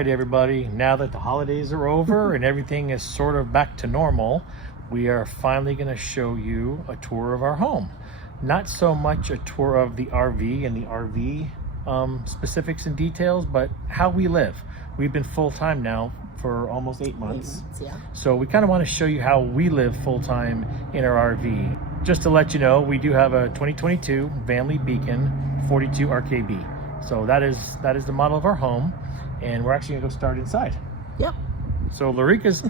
right, everybody. Now that the holidays are over and everything is sort of back to normal, we are finally going to show you a tour of our home. Not so much a tour of the RV and the RV specifics and details, but how we live. We've been full-time now for almost 8 months. Yeah. So we kind of want to show you how we live full-time in our RV. Just to let you know, we do have a 2022 Vanley Beacon 42 RKB. So that is the model of our home, and we're actually gonna go start inside. Yep. So Larika's,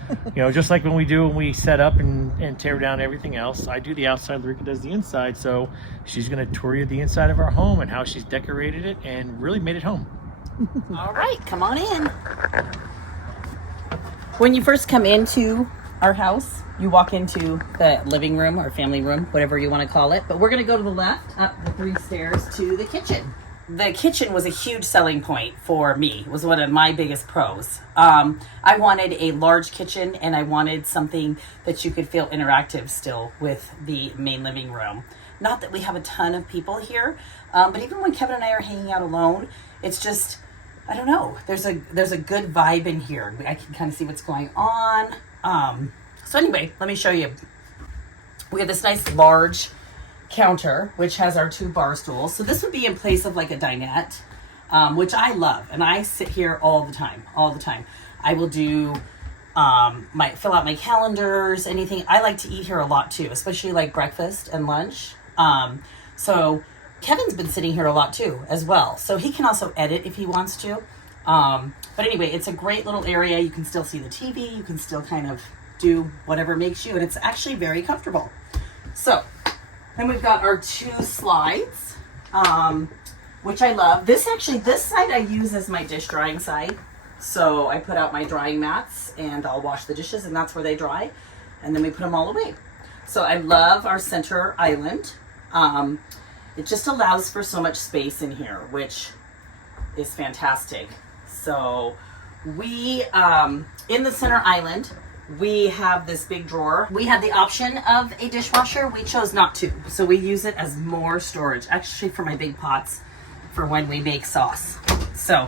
just like when we set up and tear down everything else, I do the outside, Larika does the inside. So she's gonna tour you the inside of our home and how she's decorated it and really made it home. All right, come on in. When you first come into our house, you walk into the living room or family room, whatever you want to call it. But we're gonna go to the left, up the 3 stairs to the kitchen. The kitchen was a huge selling point for me. It was one of my biggest pros. I wanted a large kitchen, and I wanted something that you could feel interactive still with the main living room. Not that we have a ton of people here, but even when Kevin and I are hanging out alone, it's just, I don't know, there's a good vibe in here. I can kind of see what's going on. So anyway, let me show you. We have this nice large counter, which has our 2 bar stools. So this would be in place of like a dinette, which I love. And I sit here all the time. I will do, fill out my calendars, anything. I like to eat here a lot too, especially like breakfast and lunch. So Kevin's been sitting here a lot too, as well. So he can also edit if he wants to. But anyway, it's a great little area. You can still see the TV. You can still kind of do whatever makes you. And it's actually very comfortable. So then we've got our 2 slides, which I love. This side I use as my dish drying side. So I put out my drying mats and I'll wash the dishes, and that's where they dry. And then we put them all away. So I love our center island. It just allows for so much space in here, which is fantastic. So we, in the center island, we have this big drawer. We had the option of a dishwasher. We chose not to. So we use it as more storage, actually for my big pots for when we make sauce. So,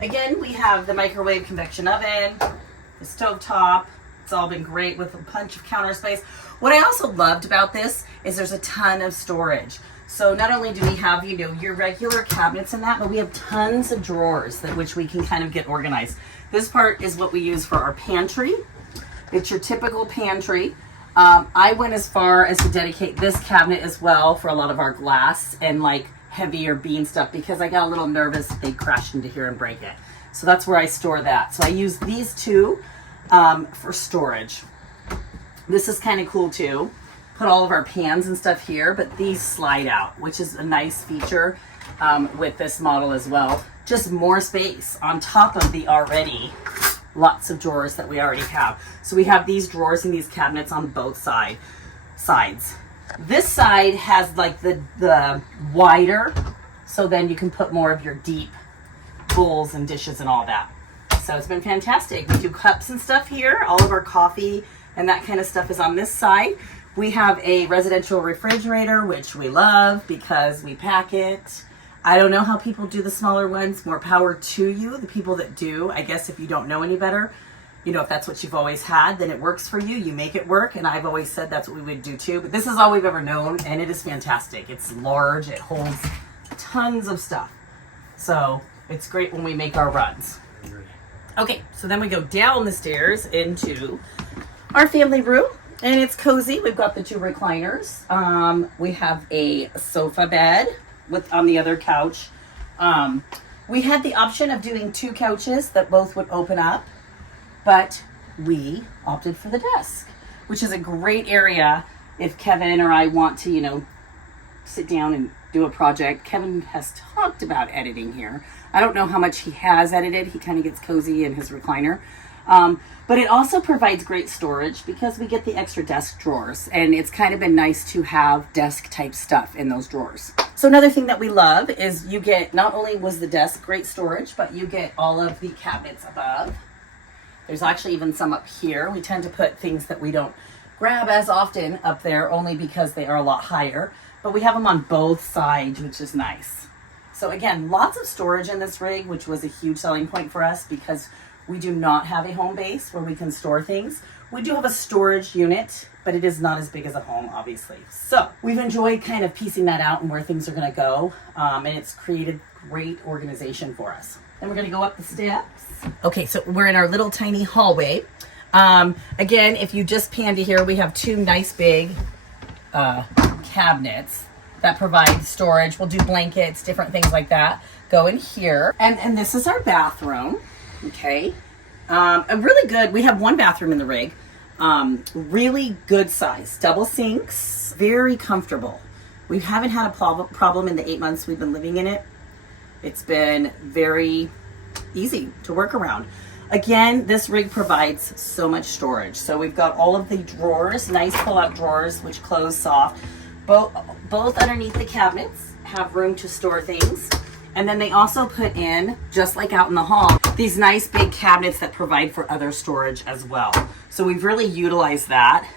again, we have the microwave convection oven, the stove top. It's all been great with a bunch of counter space. What I also loved about this is there's a ton of storage. So not only do we have, your regular cabinets and that, but we have tons of drawers which we can kind of get organized. This part is what we use for our pantry. It's your typical pantry. I went as far as to dedicate this cabinet as well for a lot of our glass and like heavier bean stuff, because I got a little nervous if they crash into here and break it. So that's where I store that. So I use these 2 for storage. This is kind of cool too. Put all of our pans and stuff here, but these slide out, which is a nice feature with this model as well. Just more space on top of the already lots of drawers that we already have. So we have these drawers and these cabinets on both sides. This side has like the wider, so then you can put more of your deep bowls and dishes and all that. So it's been fantastic. We do cups and stuff here. All of our coffee and that kind of stuff is on this side. We have a residential refrigerator, which we love because we pack it. I don't know how people do the smaller ones. More power to you, the people that do. I guess if you don't know any better, if that's what you've always had, then it works for you. You make it work, and I've always said that's what we would do too. But this is all we've ever known, and it is fantastic. It's large. It holds tons of stuff. So it's great when we make our runs. Okay, so then we go down the stairs into our family room. And it's cozy. We've got the 2 recliners. We have a sofa bed on the other couch. We had the option of doing 2 couches that both would open up, but we opted for the desk, which is a great area if Kevin or I want to, sit down and do a project. Kevin has talked about editing here. I don't know how much he has edited. He kind of gets cozy in his recliner. But it also provides great storage because we get the extra desk drawers, and it's kind of been nice to have desk type stuff in those drawers. So another thing that we love is you get, not only was the desk great storage, but you get all of the cabinets above. There's actually even some up here. We tend to put things that we don't grab as often up there only because they are a lot higher, but we have them on both sides, which is nice. So again, lots of storage in this rig, which was a huge selling point for us because we do not have a home base where we can store things. We do have a storage unit, but it is not as big as a home, obviously. So we've enjoyed kind of piecing that out and where things are gonna go. And it's created great organization for us. Then we're gonna go up the steps. Okay, so we're in our little tiny hallway. Again, if you just pan to here, we have two nice big cabinets that provide storage. We'll do blankets, different things like that go in here. And this is our bathroom, okay? A really good, we have one bathroom in the rig, really good size, double sinks, very comfortable. We haven't had a problem in the 8 months we've been living in it. It's been very easy to work around. Again, this rig provides so much storage. So we've got all of the drawers, nice pull-out drawers, which close soft. Both underneath the cabinets have room to store things. And then they also put in, just like out in the hall, these nice big cabinets that provide for other storage as well. So we've really utilized that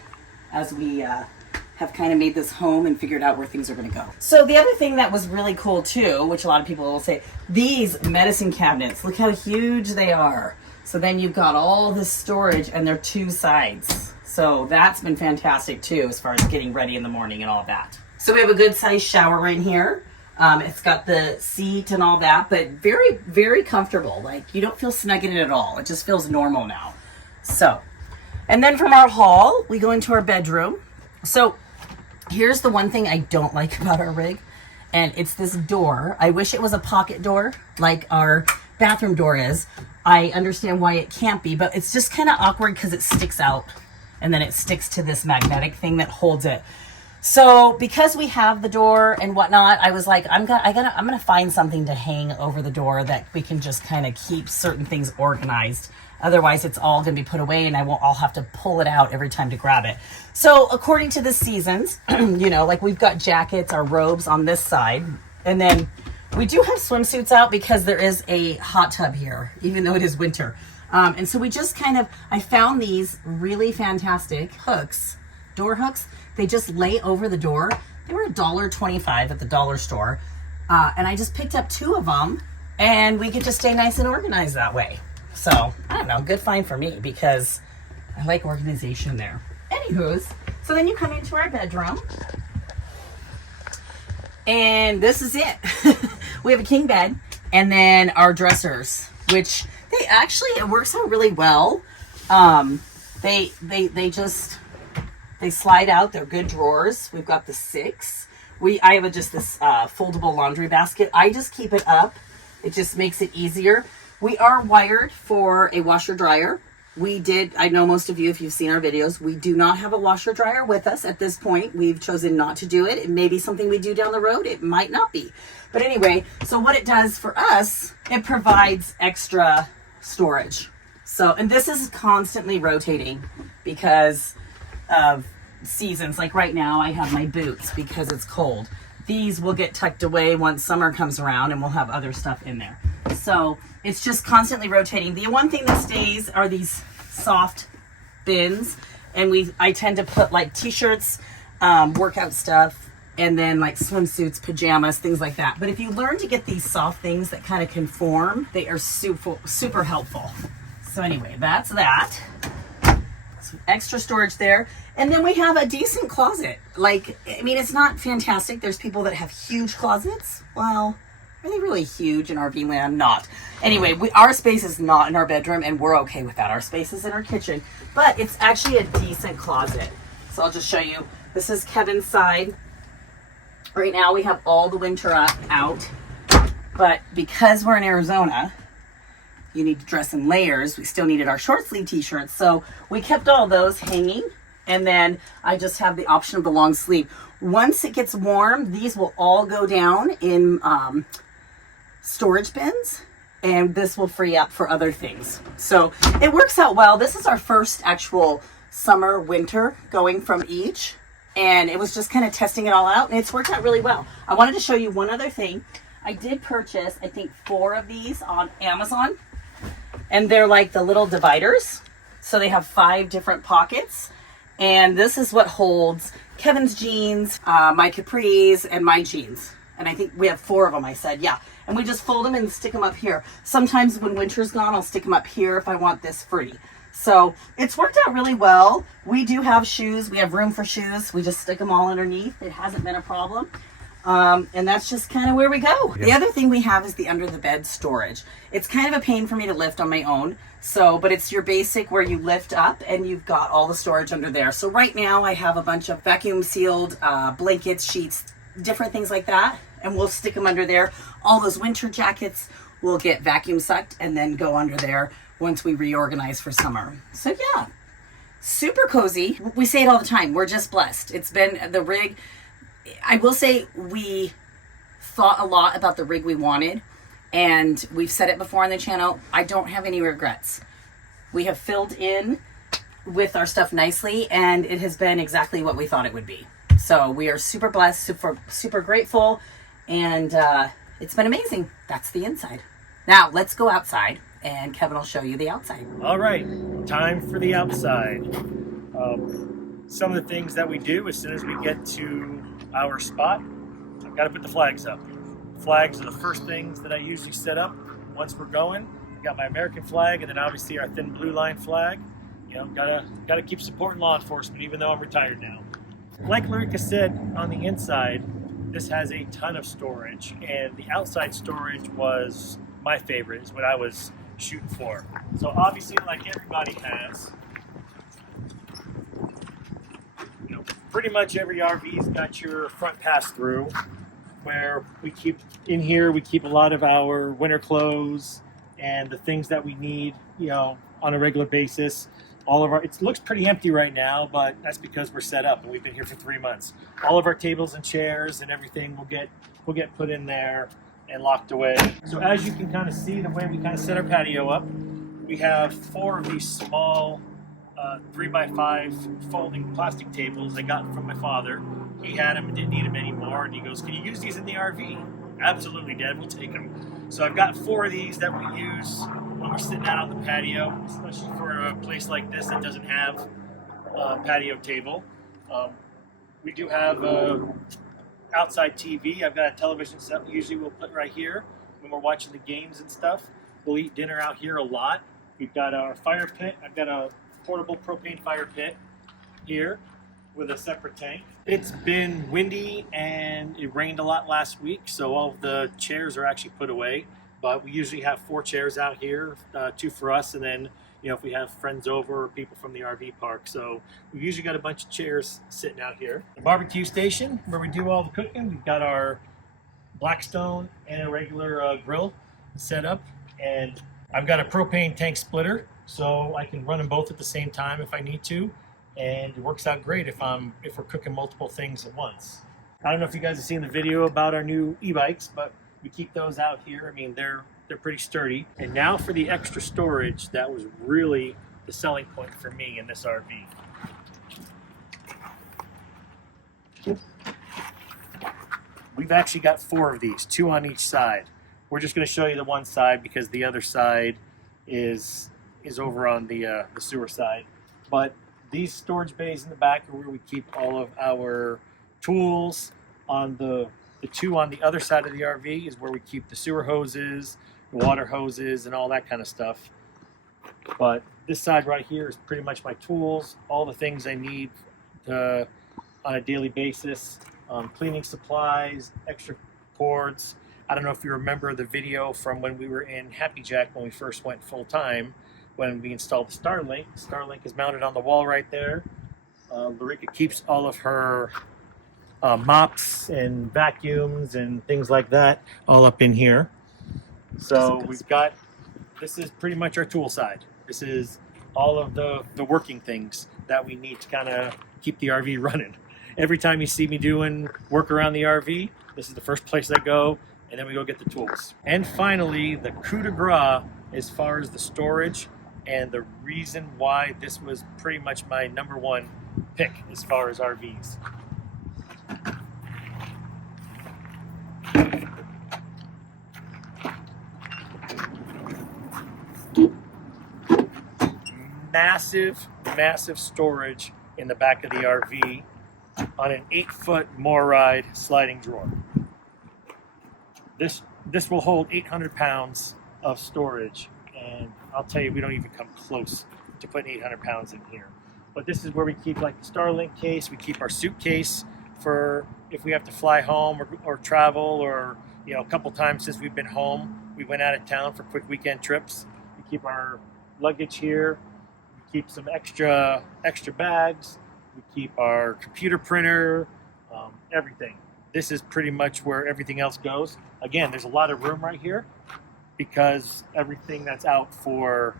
as we have kind of made this home and figured out where things are gonna go. So the other thing that was really cool too, which a lot of people will say, these medicine cabinets, look how huge they are. So then you've got all this storage and they're two sides. So that's been fantastic too, as far as getting ready in the morning and all that. So we have a good sized shower in here. It's got the seat and all that, but very, very comfortable. Like you don't feel snug in it at all. It just feels normal now. So, and then from our hall, we go into our bedroom. So here's the one thing I don't like about our rig, and it's this door. I wish it was a pocket door like our bathroom door is. I understand why it can't be, but it's just kind of awkward because it sticks out and then it sticks to this magnetic thing that holds it. So because we have the door and whatnot, I was like, I'm gonna find something to hang over the door that we can just kind of keep certain things organized. Otherwise, it's all gonna be put away and I'll have to pull it out every time to grab it. So according to the seasons, you know, like we've got jackets, our robes on this side, and then we do have swimsuits out because there is a hot tub here, even though it is winter. And so we just I found these really fantastic hooks, door hooks. They just lay over the door. They were $1.25 at the dollar store. And I just picked up 2 of them and we could just stay nice and organized that way. So I don't know, good find for me because I like organization there. Anywho's, so then you come into our bedroom and this is it. We have a king bed and then our dressers, which it works out really well. They slide out. They're good drawers. We've got the 6. I have just this foldable laundry basket. I just keep it up. It just makes it easier. We are wired for a washer dryer. I know most of you, if you've seen our videos, we do not have a washer dryer with us at this point. We've chosen not to do it. It may be something we do down the road. It might not be. But anyway, so what it does for us, it provides extra storage. So, and this is constantly rotating because of seasons. Like right now I have my boots because it's cold. These will get tucked away once summer comes around and we'll have other stuff in there. So it's just constantly rotating. The one thing that stays are these soft bins, and I tend to put like t-shirts, workout stuff, and then like swimsuits, pajamas, things like that. But if you learn to get these soft things that kind of conform, they are super helpful. So anyway, that's that. Some extra storage there. And then we have a decent closet. Like, I mean, it's not fantastic. There's people that have huge closets. Well, are they really huge in RV land? Not. Anyway, our space is not in our bedroom, and we're okay with that. Our space is in our kitchen, but it's actually a decent closet. So I'll just show you. This is Kevin's side. Right now we have all the winter out, but because we're in Arizona, you need to dress in layers. We still needed our short sleeve t-shirts, so we kept all those hanging, and then I just have the option of the long sleeve. Once it gets warm, these will all go down in storage bins, and this will free up for other things. So it works out well. This is our first actual summer winter going from each, and it was just kind of testing it all out, and it's worked out really well. I wanted to show you one other thing. I did purchase, I think, 4 of these on Amazon, and they're like the little dividers. So they have 5 different pockets, and this is what holds Kevin's jeans, my capris, and my jeans. And I think we have 4 of them, I said, yeah. And we just fold them and stick them up here. Sometimes when winter's gone, I'll stick them up here if I want this free. So it's worked out really well. We do have shoes. We have room for shoes. We just stick them all underneath. It hasn't been a problem. And that's just kind of where we go. Yeah. The other thing we have is the under the bed storage. It's kind of a pain for me to lift on my own. But it's your basic where you lift up and you've got all the storage under there. So right now I have a bunch of vacuum sealed blankets, sheets, different things like that. And we'll stick them under there. All those winter jackets will get vacuum sucked and then go under there once we reorganize for summer. So yeah, super cozy. We say it all the time. We're just blessed. It's been the rig. I will say we thought a lot about the rig we wanted, and we've said it before on the channel. I don't have any regrets. We have filled in with our stuff nicely, and it has been exactly what we thought it would be. So we are super blessed, super grateful, and it's been amazing. That's the inside. Now let's go outside, and Kevin will show you the outside. All right, time for the outside. Some of the things that we do as soon as we get to our spot, I've got to put the flags up. Flags are the first things that I usually set up once we're going. I've got my American flag, and then obviously our thin blue line flag. You know, gotta keep supporting law enforcement, even though I'm retired now. Like Larica said, on the inside, this has a ton of storage, and the outside storage was my favorite. Is what I was shooting for. So obviously, like everybody has, you know, pretty much every RV's got your front pass-through, where we keep in here. We keep a lot of our winter clothes and the things that we need, you know, on a regular basis. All of our, it looks pretty empty right now, but that's because we're set up and we've been here for 3 months. All of our tables and chairs and everything will get put in there and locked away. So as you can kind of see the way we kind of set our patio up, we have 4 of these small 3x5 folding plastic tables I got from my father. He had them and didn't need them anymore, and he goes, "Can you use these in the RV?" Absolutely, Dad, we'll take them. So I've got 4 of these that we use when we're sitting out on the patio, especially for a place like this that doesn't have a patio table. We do have outside TV. I've got a television set usually we'll put right here when we're watching the games and stuff. We'll eat dinner out here a lot. We've got our fire pit. I've got a portable propane fire pit here with a separate tank. It's been windy and it rained a lot last week, so all of the chairs are actually put away. But we usually have 4 chairs out here, 2 for us, and then, you know, if we have friends over or people from the RV park. So we've usually got a bunch of chairs sitting out here. The barbecue station where we do all the cooking. We've got our Blackstone and a regular grill set up, and I've got a propane tank splitter, so I can run them both at the same time if I need to, and it works out great if we're cooking multiple things at once. I don't know if you guys have seen the video about our new e-bikes, but we keep those out here. I mean, they're pretty sturdy. And now for the extra storage, that was really the selling point for me in this RV. We've actually got 4 of these, 2 on each side. We're just going to show you the one side because the other side is over on the sewer side. But these storage bays in the back are where we keep all of our tools. On the 2 on the other side of the RV is where we keep the sewer hoses, the water hoses, and all that kind of stuff. But this side right here is pretty much my tools, all the things I need on a daily basis, cleaning supplies, extra cords. I don't know if you remember the video from when we were in Happy Jack when we first went full time, when we installed the Starlink. Starlink is mounted on the wall right there. Larica keeps all of her mops and vacuums and things like that all up in here. So we've got, this is pretty much our tool side. This is all of the working things that we need to kind of keep the RV running. Every time you see me doing work around the RV, this is the first place I go, and then we go get the tools. And finally, the coup de grace as far as the storage, and the reason why this was pretty much my #1 pick as far as RVs. Massive storage in the back of the RV on an 8-foot MORride sliding drawer. This This will hold 800 pounds of storage, and I'll tell you, we don't even come close to putting 800 pounds in here. But this is where we keep like the Starlink case, we keep our suitcase for if we have to fly home or travel, or you know, a couple times since we've been home, we went out of town for quick weekend trips. We keep our luggage here, we keep some extra bags, we keep our computer printer, everything. This is pretty much where everything else goes. Again, there's a lot of room right here because everything that's out for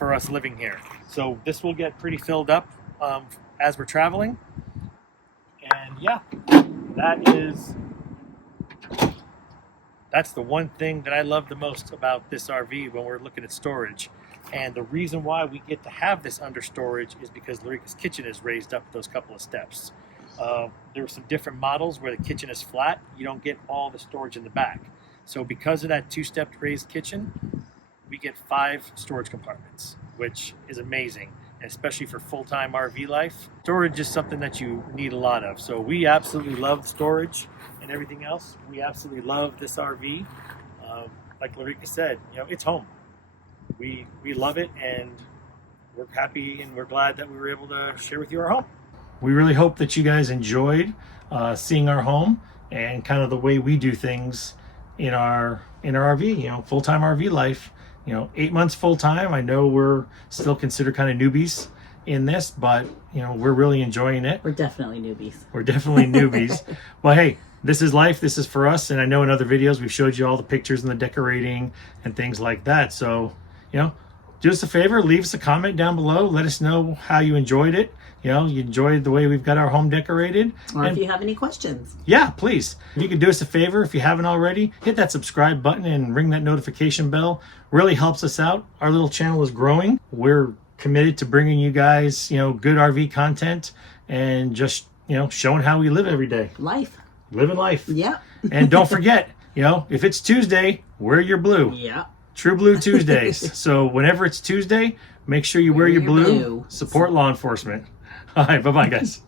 us living here. So this will get pretty filled up as we're traveling. And yeah, that's the one thing that I love the most about this RV when we're looking at storage. And the reason why we get to have this under storage is because Larica's kitchen is raised up those couple of steps. There are some different models where the kitchen is flat. You don't get all the storage in the back. So because of that two-stepped raised kitchen, we get 5 storage compartments, which is amazing, especially for full-time RV life. Storage is something that you need a lot of. So we absolutely love storage and everything else. We absolutely love this RV. Like Larica said, you know, it's home. We love it, and we're happy and we're glad that we were able to share with you our home. We really hope that you guys enjoyed seeing our home and kind of the way we do things in our RV, you know, full-time RV life. You know, 8 months full-time. I know we're still considered kind of newbies in this, but you know, we're really enjoying it. We're definitely newbies. We're definitely newbies. But hey, this is life. This is for us. And I know in other videos we've showed you all the pictures and the decorating and things like that. So, you know, do us a favor, leave us a comment down below. Let us know how you enjoyed it. You know, you enjoyed the way we've got our home decorated. Or if you have any questions. Yeah, please. If you could do us a favor, if you haven't already, hit that subscribe button and ring that notification bell. Really helps us out. Our little channel is growing. We're committed to bringing you guys, you know, good RV content and just, you know, showing how we live every day. Life. Living life. Yeah. And don't forget, you know, if it's Tuesday, wear your blue. Yeah. True Blue Tuesdays. So whenever it's Tuesday, make sure you wear your blue. Support law enforcement. All right, bye-bye, guys.